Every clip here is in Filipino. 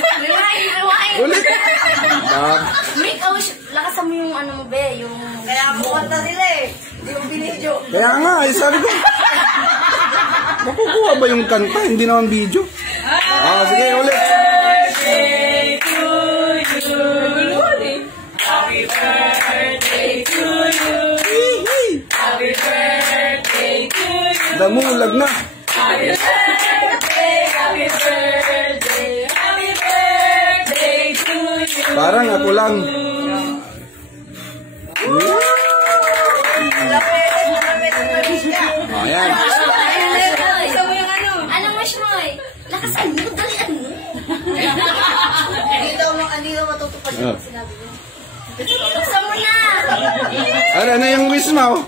Rewind. Ulit. Make a wish. Lakasan mo yung ano mo, be. Yung... Kaya kumanta sila eh. Yung binidyo. Kaya nga, sabi ko. Makukuha ba yung kanta? Hindi naman video. Sige, ulit. Birthday to you. Happy birthday to you. Happy birthday to you. Damulag na. Happy birthday, happy birthday, happy birthday to you. Parang ako lang. Ayan. Isa mo yung ano? Anong wish mo eh? Lakasan mo, dalian mo. Hindi daw matutupad yung sinabi mo. Buksan mo na! Ano yung wish mo?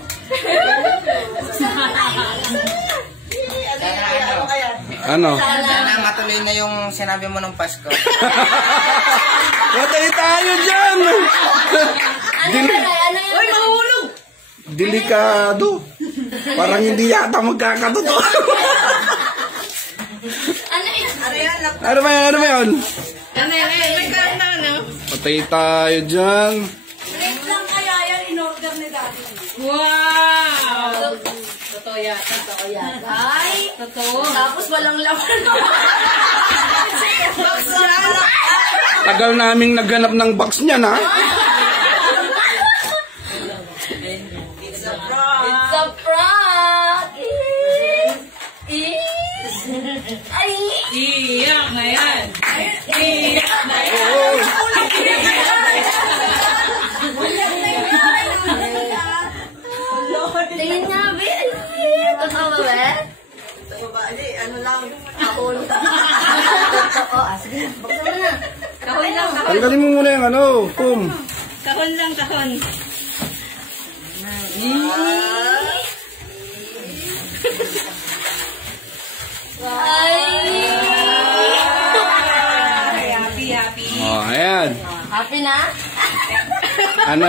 Ano? Sana matuloy na yung sinabi mo nung Pasko. Patay tayo dyan! Ano yung... Uy, mahulog! Delikado. Parang hindi yata magkakatotoo. Ano yan? Ano ba yun? Ano ba yun? Ano yan? Patay tayo dyan. Wait lang kaya yan, in-order ni Daddy. Wow! Totoo yata. Ay! Totoo. Tapos walang laman. Tagal naming naghanap ng box niyan, ha? It's a prank! Ay! Iyak na yan! Iyak na yan! Tingin nga, be. Totoo ba, be? Totoo ba? Ano lang? Kahon. Totoo. Sige, buksan mo na. Kahon lang, kahon. Tanggalin mo muna yung ano, kum. Kahon lang, kahon. Happy. Oh, ayan. Happy na? Ano?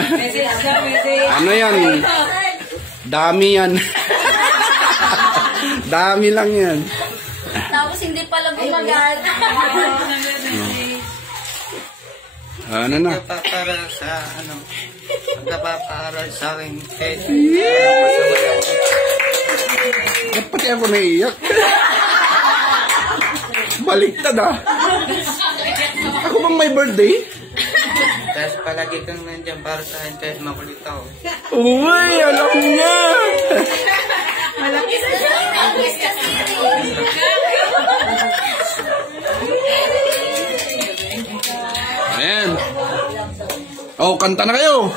Ano yan? Dami yan. Dami lang yan. Tapos hindi pala gumagana. Ano na? Para sa ano, pagpapaaral sa akin. Ba't pati ako naiiyak? Baliktad, ah. Ako bang may birthday? Tapos palagi kang nandiyan para sa akin kahit makulit ako. Uy, alam niya. Malaki sa siya. Ayan. Oh, kanta na kayo.